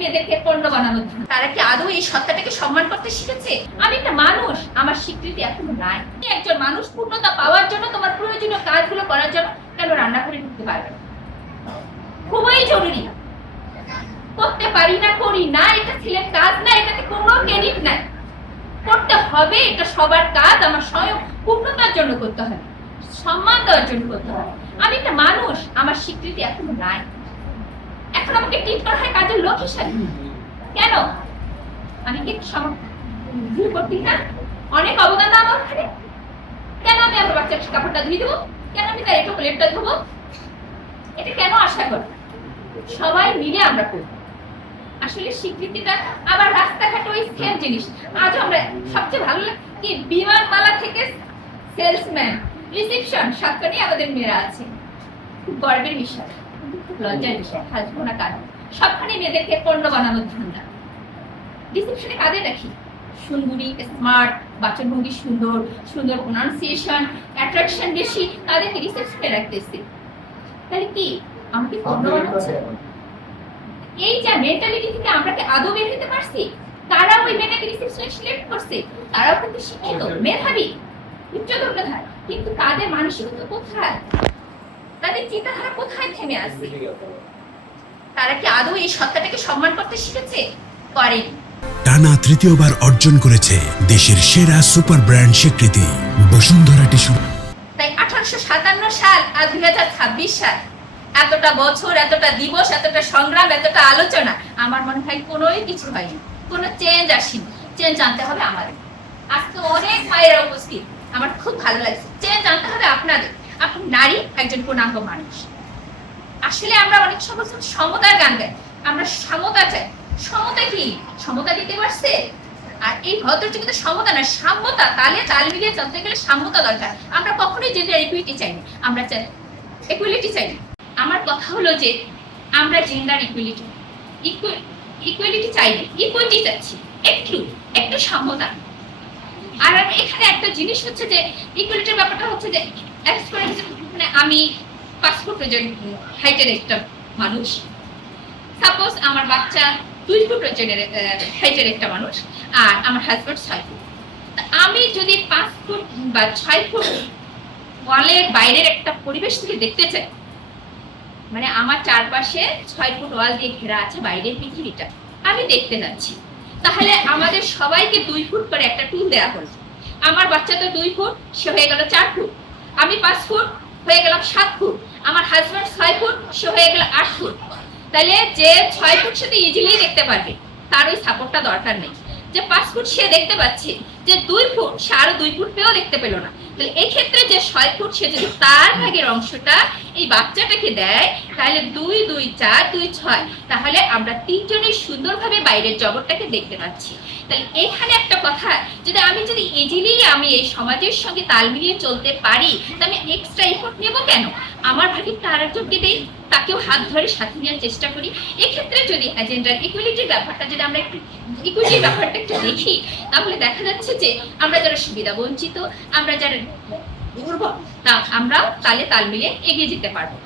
মেয়েদেরকে পণ্য বানানোর জন্য। তারা কি আদৌ এই সত্তাটাকে সম্মান করতে শিখেছে? আমি একটা মানুষ, আমার স্বীকৃতি এখনো নাই। একজন মানুষ পূর্ণতা পাওয়ার জন্য, তোমার প্রয়োজনীয় কাজগুলো করার জন্য কেন রান্না করে ঢুকতে পারবে না? খুবই জরুরি। করতে পারি না, করি না, এটা ছেলের কাজ না, এটাতে কোনো ক্রেডিট নাই। করতে হবে, এটা সবার কাজ। আমার স্বয়ং পূর্ণতার জন্য করতে হবে, সম্মান দেওয়ার জন্য করতে হবে। আমি একটা মানুষ, আমার স্বীকৃতি এখনো নাই। এখন আমাকে ট্রিট করা হয় কাজের লোক হিসাবে। কেন? আমি কি ভুল করতে না? অনেক অবদান আমার ওখানে। কেন আমি আমার বাচ্চার কাপড়টা ধুয়ে দেবো? কেন আমি তার একটু প্লেটটা ধোবো? এটা কেন আশা করি? সবাই মিলে আমরা করবো। আসলে স্বীকৃতিটা আবার রাস্তাঘাটে ওই সেম জিনিস। আজ আমরা সবচেয়ে ভালো লাগে কি বিমানমালা থেকে সেলসম্যান, রিসেপশন, সবখানে আমাদের মেয়েরা আছে। খুব গর্বের বিষয়, লজ্জার বিষয়। হাসবো না কাজ, সবখানে মেয়েদেরকে পণ্য বানানোর ধান্দা। রিসেপশনে কাদের রাখি? সুন্দরী, স্মার্ট, বাচনভঙ্গি সুন্দর, সুন্দর প্রোনাউন্সিয়েশন, অ্যাট্রাকশন বেশি, তাদেরকে রিসেপশনে রাখতেছি। তাহলে কি আমাকে পণ্য বানাচ্ছে? এই যে মেন্টালিটি থেকে আমরা কি আদৌ বের হতে পারছি? তারা ওই মেয়েটাকে রিসেপশনে সিলেক্ট করছে, তারাও কিন্তু শিক্ষিত, মেধাবী, উচ্চতর মেধাবী, কিন্তু তাদের মানসিকতা কোথায়? তাদের চিন্তাধারা কোথায় থেমে আছে? তারা কি আদৌ এই সত্তাটাকে সম্মান করতে শিখেছে? করেনি। টানা তৃতীয়বার অর্জন করেছে দেশের সেরা সুপার ব্র্যান্ড স্বীকৃতি বসুন্ধরা টিস্যু। তাই 1857 সাল আর 2026 সাল, এতটা বছর, এতটা দিবস, এতটা সংগ্রাম, এতটা আলোচনা, আমার মনে হয় কোনোই কিছু হয়নি, কোনো চেঞ্জ আসেনি। চেঞ্জ আনতে হবে আমাদের। আজকে অনেক মায়েরা উপস্থিত, আমার খুব ভালো লাগছে। চেঞ্জ আনতে হবে আপনাদের। আপনি নারী, একজন পূর্ণাঙ্গ মানুষ। আসলে আমরা অনেক সময় সমতার গান গাই, আমরা সমতা চাই। সমতা কি? সমতা দিতে পারছে? আর এই ভদ্রযোগ্যতা সমতা না, সাম্যতা। তালে তাল মিলিয়ে চলতে গেলে সাম্যতা দরকার। আমরা কখনোই জেন্ডার ইকুইটি চাইনি, আমরা চাই ইকুয়ালিটি চাইনি। আমার কথা হলো যে আমরা জেন্ডার ইকুয়ালিটি চাইনি, ইকুইটি চাচ্ছি। একটু একটু সাম্যতা। আর এখানে একটা জিনিস হচ্ছে যে ইকুয়ালিটির ব্যাপারটা হচ্ছে যে মানে আমি 5 ফুট হাইটের একটা মানুষ, সাপোজ আমার বাচ্চা 2 ফুট হাইটের একটা মানুষ, আর আমার হাজব্যান্ড 6 ফুট। আমি যদি 5 ফুট বা 6 ফুট ওয়ালের বাইরের একটা পরিবেশ থেকে দেখতে চাই, মানে আমার চারপাশে 6 ফুট ওয়াল দিয়ে ঘেরা আছে বাইরের পৃথিবীটা আমি দেখতে যাচ্ছি, তাহলে আমাদের সবাইকে 2 ফুট করে একটা টুল দেওয়া হলো। আমার বাচ্চা তো 2 ফুট, সে হয়ে গেল 4 ফুট। আমি 5 ফুট, হয়ে গেলাম 7 ফুট। আমার হাজব্যান্ড 6 ফুট, সে হয়ে গেল 8 ফুট। তাহলে যে 6 ফুট সে তো ইজিলি দেখতে পারবে, তার ওই সাপোর্টটা দরকার নেই। যে 5 ফুট সে দেখতে পাচ্ছে, যে 2 ফুট সে আরো 2 ফুট পেয়েও দেখতে পেল না। তাহলে এই ক্ষেত্রে যে 6 ফুট সে যদি তার ভাগের অংশটা এই বাচ্চাটাকে দেয়, তাহলে 2 2 4 2 6, তাহলে আমরা 3 জনই সুন্দরভাবে বাইরের জগৎটাকে দেখতে পাচ্ছি। তাহলে এখানে একটা কথা, যদি ইজিলি আমি এই সমাজের সঙ্গে তাল মিলিয়ে চলতে পারি, তা আমি এক্সট্রা এফোর্ট নেব কেন? আমার ভাগে তার একজনকে দেই, তাকেও হাত ধরে সাথে নেওয়ার চেষ্টা করি। এক্ষেত্রে যদি জেন্ডার ইকুয়ালিটির ব্যাপারটা যদি আমরা একটু ইকুইটির ব্যাপারটা একটু দেখি, তাহলে দেখা যাচ্ছে যে আমরা যারা সুবিধা বঞ্চিত, আমরা যারা দুর্বল, তা আমরাও তালে তাল মিলিয়ে এগিয়ে যেতে পারবো।